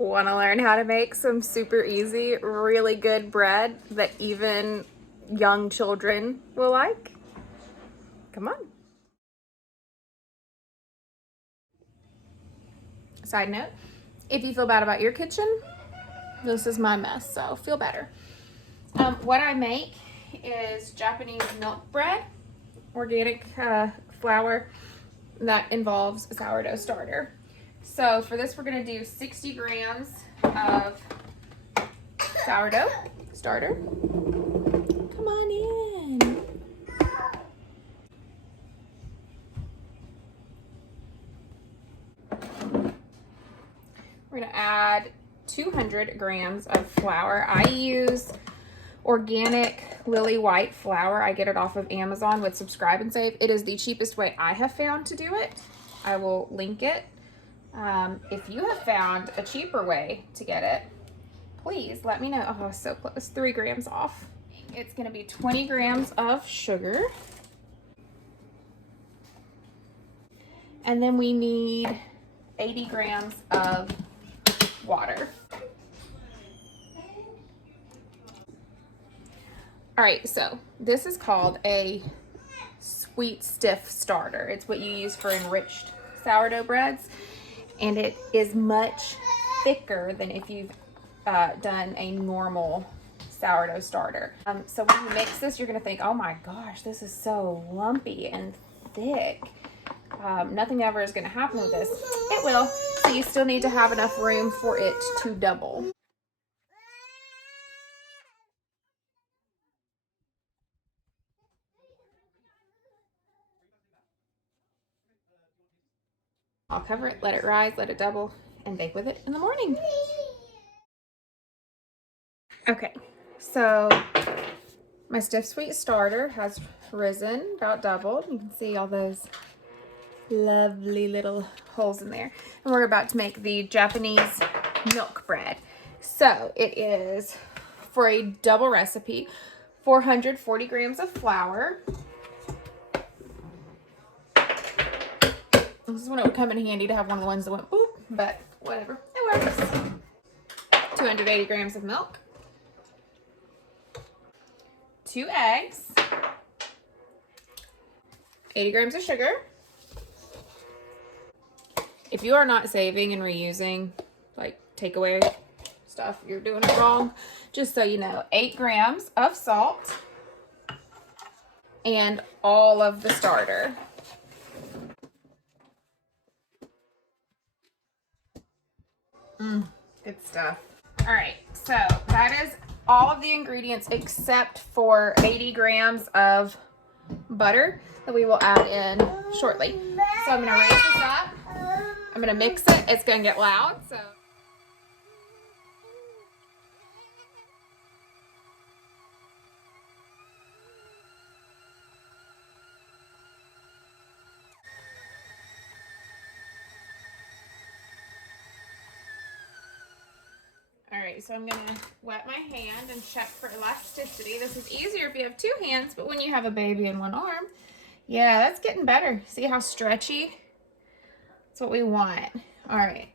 Want to learn how to make some super easy, really good bread that even young children will like? Come on. Side note, if you feel bad about your kitchen, this is my mess, so feel better. What I make is Japanese milk bread, organic flour that involves a sourdough starter. So for this, we're gonna do 60 grams of sourdough starter. Come on in. We're gonna add 200 grams of flour. I use organic lily white flour. I get it off of Amazon with Subscribe and Save. It is the cheapest way I have found to do it. I will link it. If you have found a cheaper way to get it, please let me know. Oh, so close, 3 grams off. It's gonna be 20 grams of sugar. And then we need 80 grams of water. All right, so this is called a sweet stiff starter. It's what you use for enriched sourdough breads, and it is much thicker than if you've done a normal sourdough starter. So when you mix this, you're gonna think, oh my gosh, this is so lumpy and thick. Nothing ever is gonna happen with this. It will, so you still need to have enough room for it to double. I'll cover it, let it rise, let it double, and bake with it in the morning. Okay, so my stiff sweet starter has risen, about doubled. You can see all those lovely little holes in there. And we're about to make the Japanese milk bread. So it is, for a double recipe, 440 grams of flour. This is when it would come in handy to have one of the ones that went boop, but whatever, it works. 280 grams of milk. 2 eggs. 80 grams of sugar. If you are not saving and reusing, like takeaway stuff, you're doing it wrong. Just so you know, 8 grams of salt. And all of the starter. Good stuff. All right, so that is all of the ingredients except for 80 grams of butter that we will add in shortly. So I'm gonna raise this up. I'm gonna mix it. It's gonna get loud, so. All right, so I'm gonna wet my hand and check for elasticity. This is easier if you have 2 hands, but when you have a baby in 1 arm, yeah, that's getting better. See how stretchy? That's what we want. All right.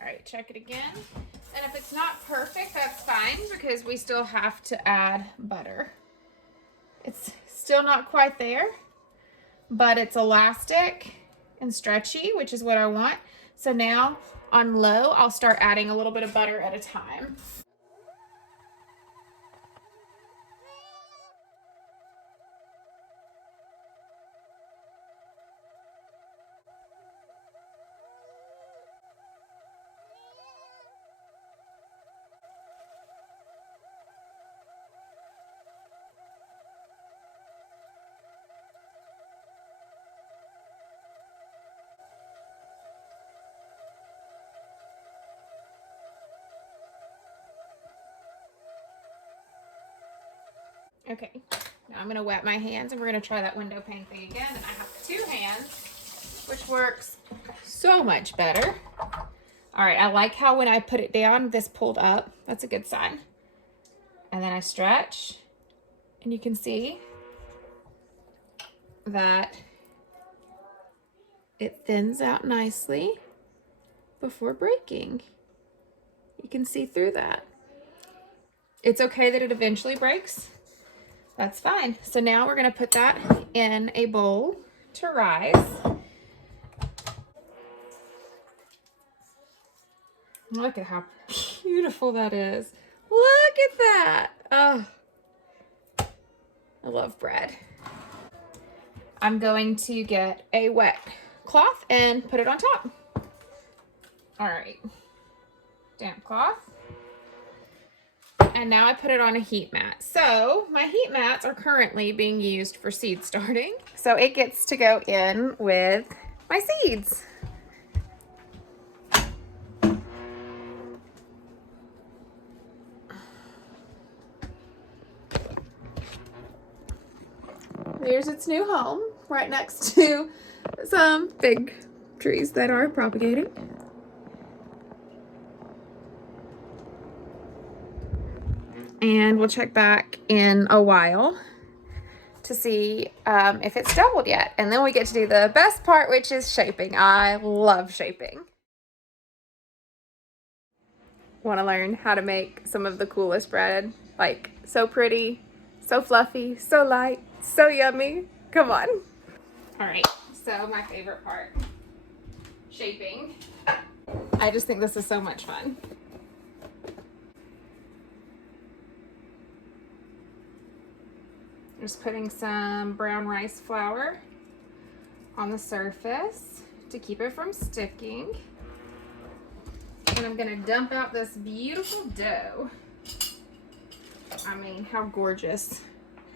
All right, check it again. And if it's not perfect, that's fine because we still have to add butter. It's still not quite there, but it's elastic and stretchy, which is what I want. So now on low, I'll start adding a little bit of butter at a time. Okay, now I'm gonna wet my hands and we're gonna try that window pane thing again. And I have 2 hands, which works so much better. All right, I like how when I put it down, this pulled up. That's a good sign. And then I stretch, and you can see that it thins out nicely before breaking. You can see through that. It's okay that it eventually breaks. That's fine. So now we're gonna put that in a bowl to rise. Look at how beautiful that is. Look at that. Oh, I love bread. I'm going to get a wet cloth and put it on top. All right, damp cloth. And now I put it on a heat mat. So my heat mats are currently being used for seed starting. So it gets to go in with my seeds. There's its new home, right next to some big trees that are propagating. And we'll check back in a while to see if it's doubled yet. And then we get to do the best part, which is shaping. I love shaping. Want to learn how to make some of the coolest bread? Like, so pretty, so fluffy, so light, so yummy. Come on. All right, so my favorite part, shaping. I just think this is so much fun. Just putting some brown rice flour on the surface to keep it from sticking. And I'm gonna dump out this beautiful dough. I mean, how gorgeous.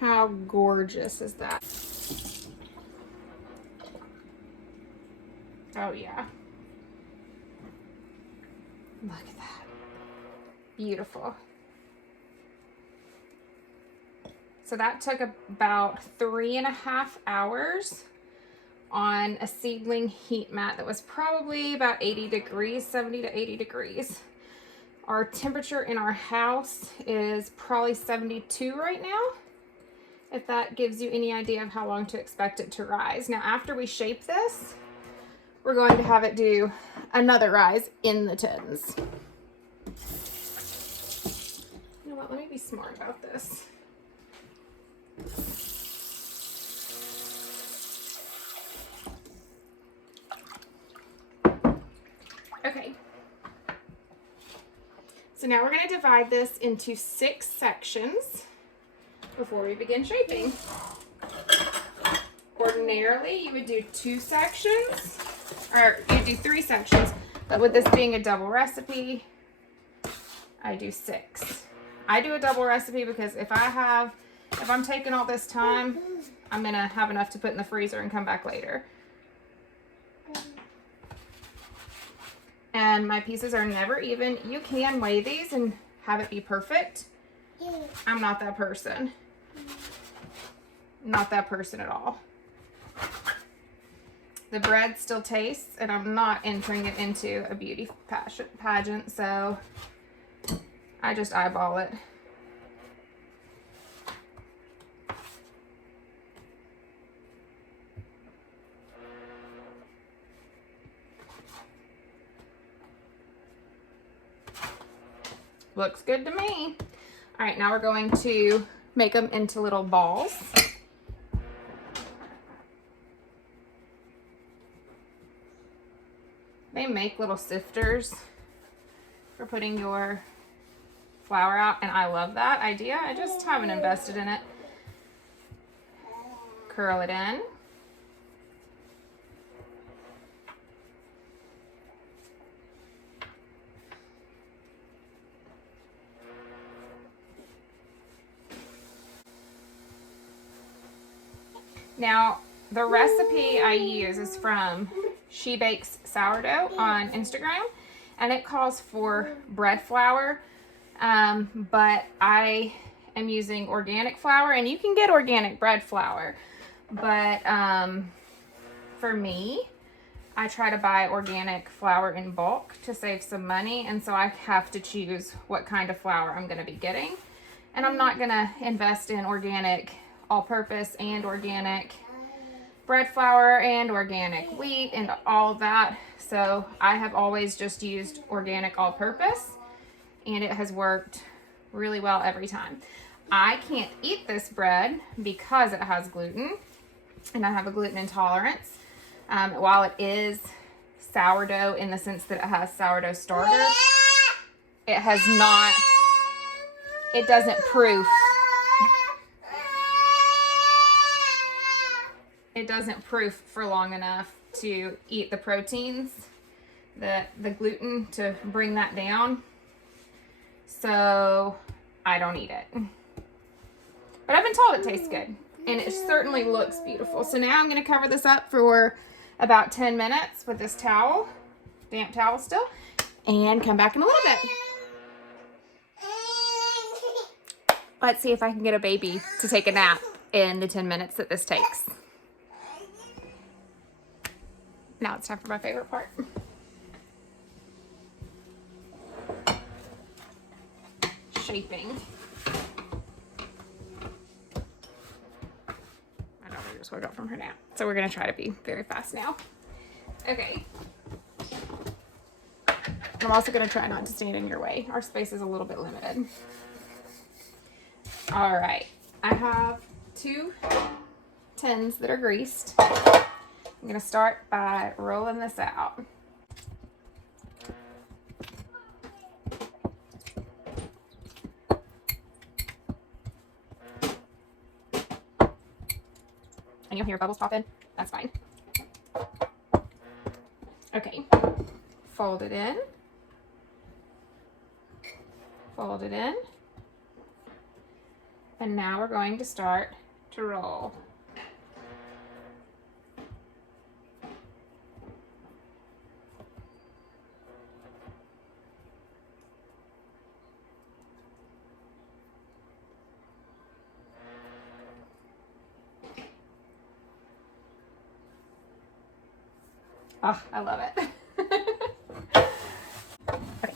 How gorgeous is that? Oh yeah. Look at that. Beautiful. So that took about 3.5 hours on a seedling heat mat that was probably about 80 degrees, 70 to 80 degrees. Our temperature in our house is probably 72 right now, if that gives you any idea of how long to expect it to rise. Now, after we shape this, we're going to have it do another rise in the tins. You know what, let me be smart about this. Okay, so now we're going to divide this into 6 sections before we begin shaping. Ordinarily, you would do 2 sections, or you do 3 sections, but with this being a double recipe, I do 6. I do a double recipe because if I'm taking all this time, I'm going to have enough to put in the freezer and come back later. And my pieces are never even. You can weigh these and have it be perfect. I'm not that person. Not that person at all. The bread still tastes, and I'm not entering it into a beauty pageant, so I just eyeball it. Looks good to me. All right, now we're going to make them into little balls. They make little sifters for putting your flour out, and I love that idea. I just haven't invested in it. Curl it in. Now, the recipe I use is from shebakessourdough on Instagram, and it calls for bread flour, but I am using organic flour, and you can get organic bread flour, but for me, I try to buy organic flour in bulk to save some money, and so I have to choose what kind of flour I'm going to be getting, and I'm not going to invest in organic all-purpose and organic bread flour and organic wheat and all of that. So I have always just used organic all-purpose, and it has worked really well every time. I can't eat this bread because it has gluten, and I have a gluten intolerance. While it is sourdough in the sense that it has sourdough starter, it has not, it doesn't proof. It doesn't proof for long enough to eat the proteins, the gluten, to bring that down. So I don't eat it. But I've been told it tastes good, and it certainly looks beautiful. So now I'm going to cover this up for about 10 minutes with this towel, damp towel still, and come back in a little bit. Let's see if I can get a baby to take a nap in the 10 minutes that this takes. Now it's time for my favorite part. Shaping. My daughter just woke up from her nap, so we're gonna try to be very fast now. Okay. I'm also gonna try not to stand in your way. Our space is a little bit limited. All right, I have 2 tins that are greased. I'm gonna start by rolling this out. And you'll hear bubbles popping. That's fine. Okay, fold it in. Fold it in. And now we're going to start to roll. Oh, I love it. Okay.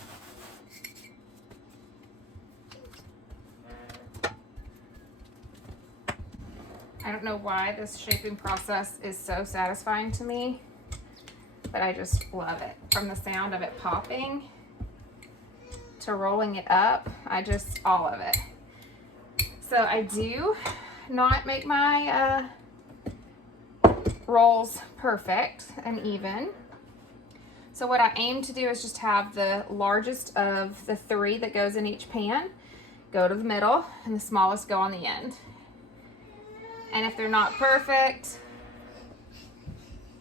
I don't know why this shaping process is so satisfying to me, but I just love it. From the sound of it popping to rolling it up, all of it. So I do not make my rolls perfect and even. So what I aim to do is just have the largest of the 3 that goes in each pan go to the middle, and the smallest go on the end. And if they're not perfect,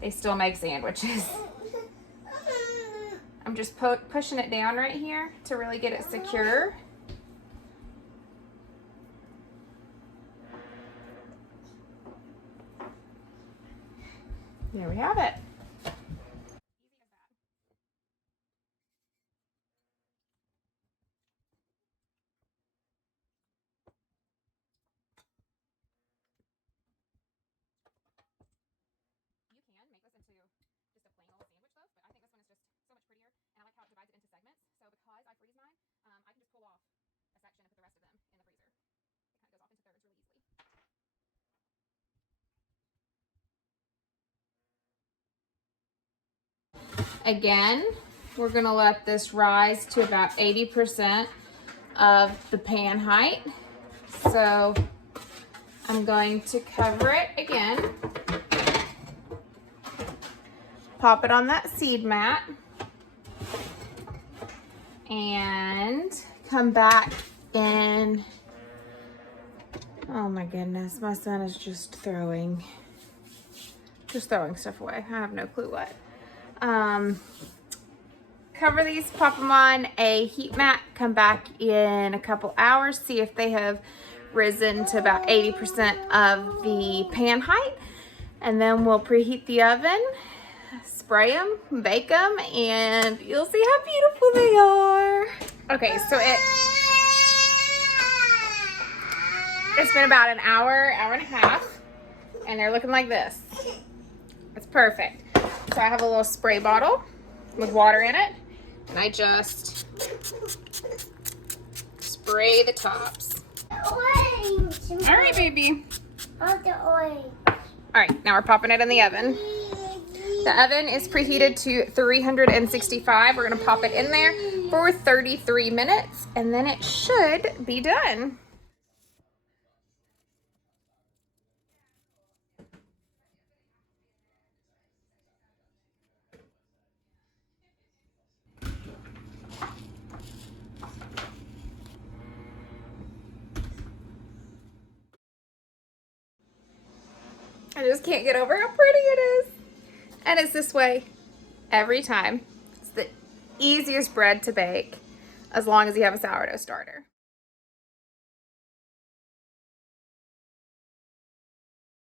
they still make sandwiches. I'm just pushing it down right here to really get it secure. There we have it. You can make this into just a plain old sandwich loaf, but I think this one is just so much prettier, and I like how it divides it into segments. So because I freeze mine, I can just pull off a section and put the rest of them in the freezer. It kind of goes off into thirds really easily. Again, we're gonna let this rise to about 80% of the pan height. So I'm going to cover it again. Pop it on that seed mat. And come back in. Oh my goodness, my son is just throwing stuff away. I have no clue what. Cover these, pop them on a heat mat, come back in a couple hours, see if they have risen to about 80% of the pan height, and then we'll preheat the oven, spray them, bake them, and you'll see how beautiful they are. Okay, so it's been about an hour, hour and a half, and they're looking like this. It's perfect. So I have a little spray bottle with water in it, and I just spray the tops. Orange. All right, baby. I want the orange. All right, now we're popping it in the oven. The oven is preheated to 365. We're gonna pop it in there for 33 minutes and then it should be done. I just can't get over how pretty it is. And it's this way every time. It's the easiest bread to bake as long as you have a sourdough starter.